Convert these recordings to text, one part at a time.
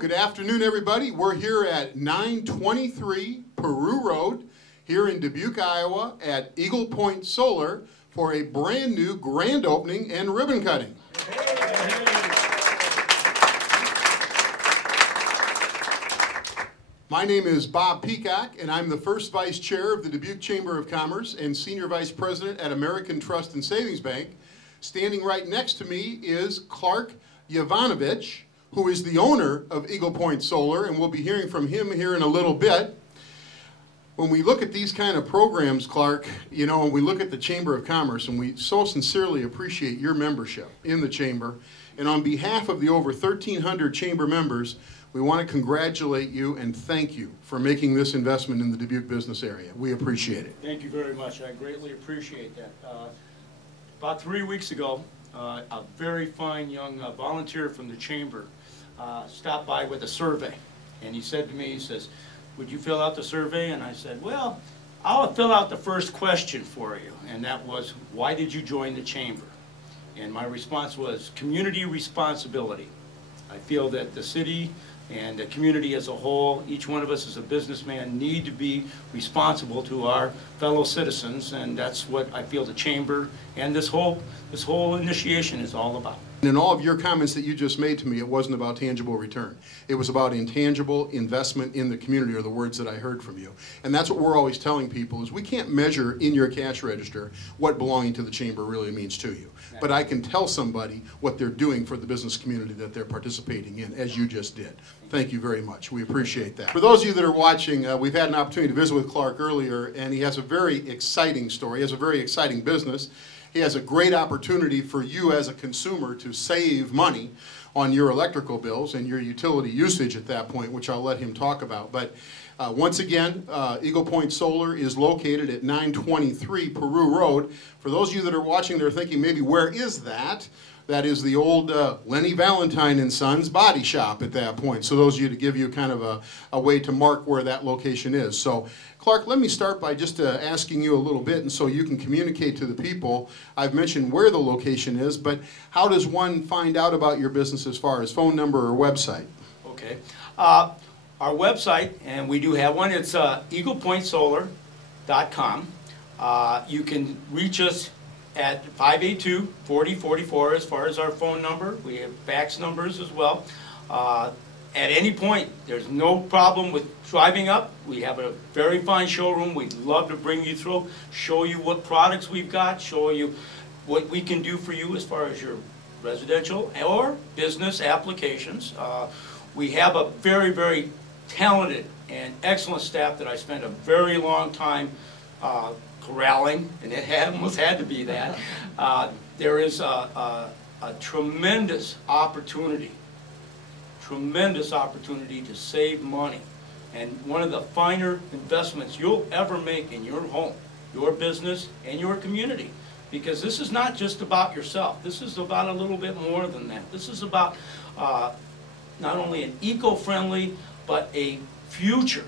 good afternoon, everybody. We're here at 923 Peru Road here in Dubuque, Iowa at Eagle Point Solar for a brand new grand opening and ribbon cutting. My name is Bob Peacock, and I'm the first vice chair of the Dubuque Chamber of Commerce and senior vice president at American Trust and Savings Bank. Standing right next to me is Clark Yovanovich, who is the owner of Eagle Point Solar, and we'll be hearing from him here in a little bit. When we look at these kind of programs, Clark, you know, we look at the Chamber of Commerce, and we so sincerely appreciate your membership in the Chamber. And on behalf of the over 1,300 Chamber members, we want to congratulate you and thank you for making this investment in the Dubuque business area. We appreciate it. Thank you very much. I greatly appreciate that. About 3 weeks ago, a very fine young volunteer from the Chamber stopped by with a survey. And he said to me, he says, "Would you fill out the survey?" And I said, "Well, I'll fill out the first question for you." And that was, "Why did you join the Chamber?" And my response was, community responsibility. I feel that the city and the community as a whole, each one of us as a businessman, need to be responsible to our fellow citizens, and that's what I feel the Chamber and this whole initiation is all about. In all of your comments that you just made to me, it wasn't about tangible return. It was about intangible investment in the community, are the words that I heard from you. And that's what we're always telling people, is we can't measure in your cash register what belonging to the Chamber really means to you. But I can tell somebody what they're doing for the business community that they're participating in, as you just did. Thank you very much. We appreciate that. For those of you that are watching, we've had an opportunity to visit with Clark earlier, and he has a very exciting story. He has a very exciting business. He has a great opportunity for you as a consumer to save money on your electrical bills and your utility usage at that point, which I'll let him talk about. But once again, Eagle Point Solar is located at 923 Peru Road. For those of you that are watching, they're thinking maybe, where is that? That is the old Lenny Valentine and Sons body shop at that point. So those of you, to give you kind of a way to mark where that location is. So Clark, let me start by just asking you a little bit, and so you can communicate to the people. I've mentioned where the location is, but how does one find out about your business as far as phone number or website? Okay. Our website, and we do have one, it's eaglepointsolar.com. You can reach us at 582-4044 as far as our phone number. We have fax numbers as well. At any point, there's no problem with driving up. We have a very fine showroom. We'd love to bring you through, show you what products we've got, show you what we can do for you as far as your residential or business applications. We have a very, very talented and excellent staff that I spent a very long time corralling, and it almost had to be that. There is a tremendous opportunity to save money. And one of the finer investments you'll ever make in your home, your business, and your community. Because this is not just about yourself. This is about a little bit more than that. This is about not only an eco-friendly, but a future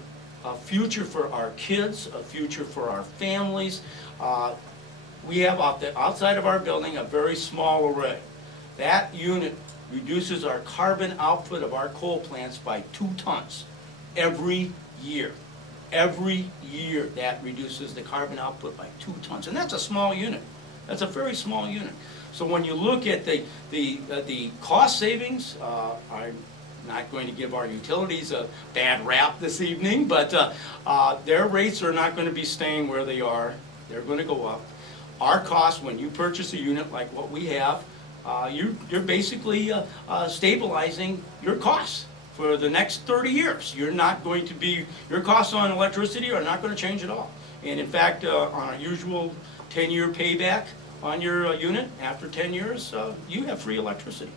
for our kids, a future for our families. We have outside of our building a very small array. That unit reduces our carbon output of our coal plants by 2 tons every year. Every year that reduces the carbon output by 2 tons. And that's a small unit. That's a very small unit. So when you look at the cost savings, I'm not going to give our utilities a bad rap this evening, but their rates are not going to be staying where they are. They're going to go up. Our cost, when you purchase a unit like what we have, you're basically stabilizing your costs for the next 30 years. You're not going to be, your costs on electricity are not going to change at all. And in fact, on a usual 10-year payback on your unit, after 10 years, you have free electricity.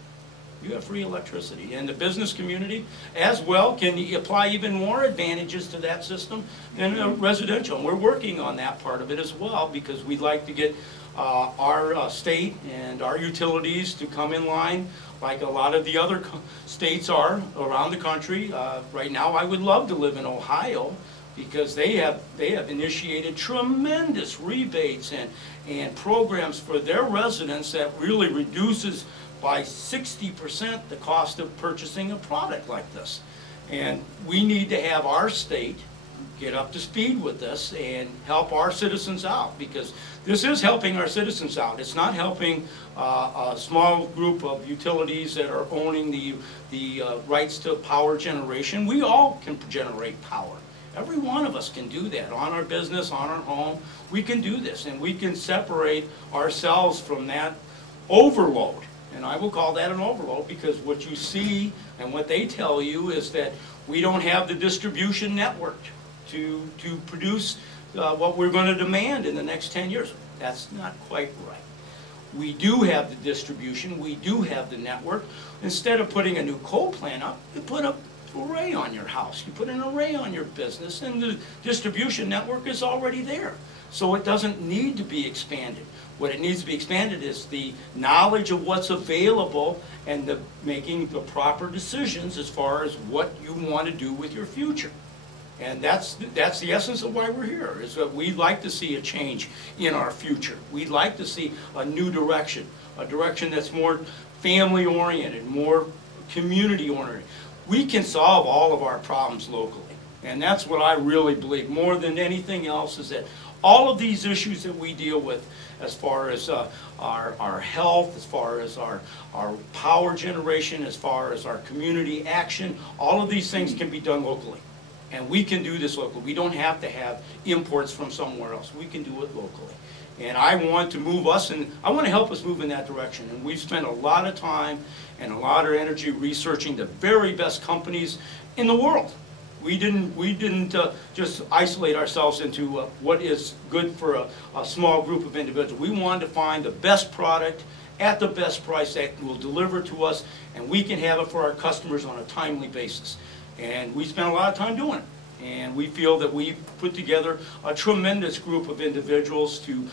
You have free electricity. And the business community as well can apply even more advantages to that system than residential. And we're working on that part of it as well, because we'd like to get our state and our utilities to come in line like a lot of the other states are around the country. Right now I would love to live in Ohio, because they have initiated tremendous rebates and programs for their residents that really reduces by 60% the cost of purchasing a product like this. And we need to have our state get up to speed with this and help our citizens out, because this is helping our citizens out. It's not helping a small group of utilities that are owning the rights to power generation. We all can generate power. Every one of us can do that on our business, on our home. We can do this, and we can separate ourselves from that overload. And I will call that an overload, because what you see and what they tell you is that we don't have the distribution network to produce what we're going to demand in the next 10 years. That's not quite right. We do have the distribution, we do have the network. Instead of putting a new coal plant up, you put an array on your house, you put an array on your business, and the distribution network is already there. So it doesn't need to be expanded. What it needs to be expanded is the knowledge of what's available and making the proper decisions as far as what you want to do with your future. And that's the essence of why we're here, is that we'd like to see a change in our future. We'd like to see a new direction, a direction that's more family-oriented, more community-oriented. We can solve all of our problems locally. And that's what I really believe, more than anything else, is that all of these issues that we deal with, as far as our health, as far as our power generation, as far as our community action, all of these things can be done locally. And we can do this locally. We don't have to have imports from somewhere else. We can do it locally. And I want to move us, and I want to help us move in that direction. And we've spent a lot of time and a lot of energy researching the very best companies in the world. We didn't just isolate ourselves into what is good for a small group of individuals. We wanted to find the best product at the best price that will deliver to us, and we can have it for our customers on a timely basis. And we spent a lot of time doing it. And we feel that we've put together a tremendous group of individuals to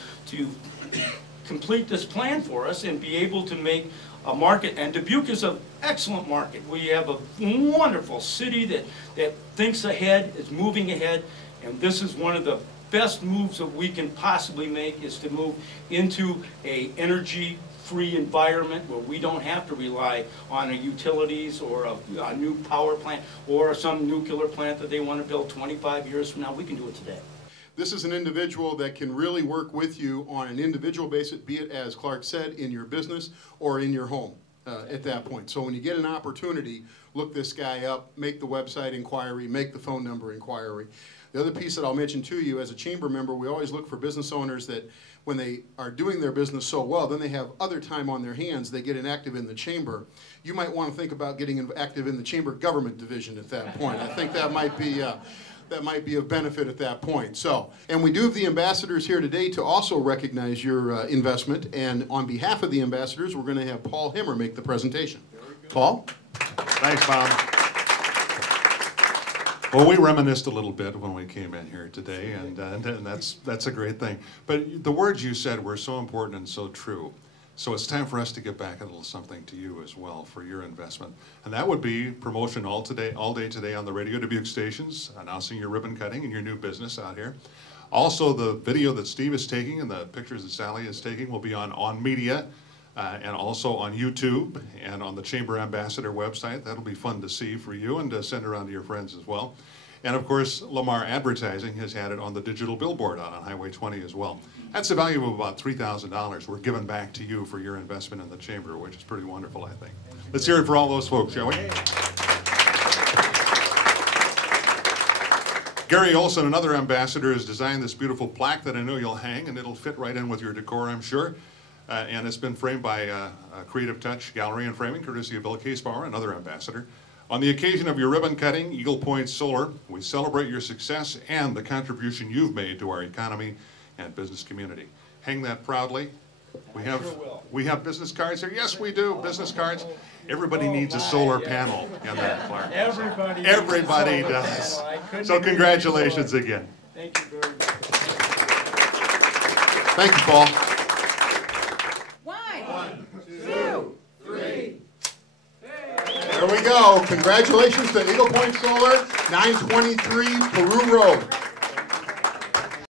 complete this plan for us and be able to make a market. And Dubuque is an excellent market. We have a wonderful city that thinks ahead, is moving ahead, and this is one of the best moves that we can possibly make, is to move into a energy-free environment where we don't have to rely on a utilities or a new power plant or some nuclear plant that they want to build 25 years from now. We can do it today. This is an individual that can really work with you on an individual basis, be it, as Clark said, in your business or in your home at that point. So when you get an opportunity, look this guy up, make the website inquiry, make the phone number inquiry. The other piece that I'll mention to you, as a chamber member, we always look for business owners that when they are doing their business so well, then they have other time on their hands, they get inactive in the chamber. You might want to think about getting active in the chamber government division at that point. I think that might be of benefit at that point. So, and we do have the ambassadors here today to also recognize your investment, and on behalf of the ambassadors, we're going to have Paul Himmer make the presentation. Paul? Thanks, Bob. Well, we reminisced a little bit when we came in here today, and that's a great thing. But the words you said were so important and so true. So it's time for us to give back a little something to you as well for your investment. And that would be promotion all day today on the Radio Dubuque stations, announcing your ribbon cutting and your new business out here. Also, the video that Steve is taking and the pictures that Sally is taking will be on Media, and also on YouTube and on the Chamber Ambassador website. That'll be fun to see for you and to send around to your friends as well. And of course, Lamar Advertising has had it on the digital billboard out on Highway 20 as well. That's a value of about $3,000 we're giving back to you for your investment in the Chamber, which is pretty wonderful, I think. Let's hear it for all those folks, shall we? Gary Olson, another ambassador, has designed this beautiful plaque that I know you'll hang, and it'll fit right in with your decor, I'm sure. And it's been framed by Creative Touch Gallery and Framing, courtesy of Bill Casebauer, another ambassador. On the occasion of your ribbon cutting, Eagle Point Solar, we celebrate your success and the contribution you've made to our economy and business community. Hang that proudly. We have business cards here. Yes, we do, business cards. Everybody needs a solar panel in that plaque. Everybody does. So congratulations again. Thank you very much. Thank you, Paul. 1, 2, 3. There we go. So congratulations to Eagle Point Solar, 923 Peru Road.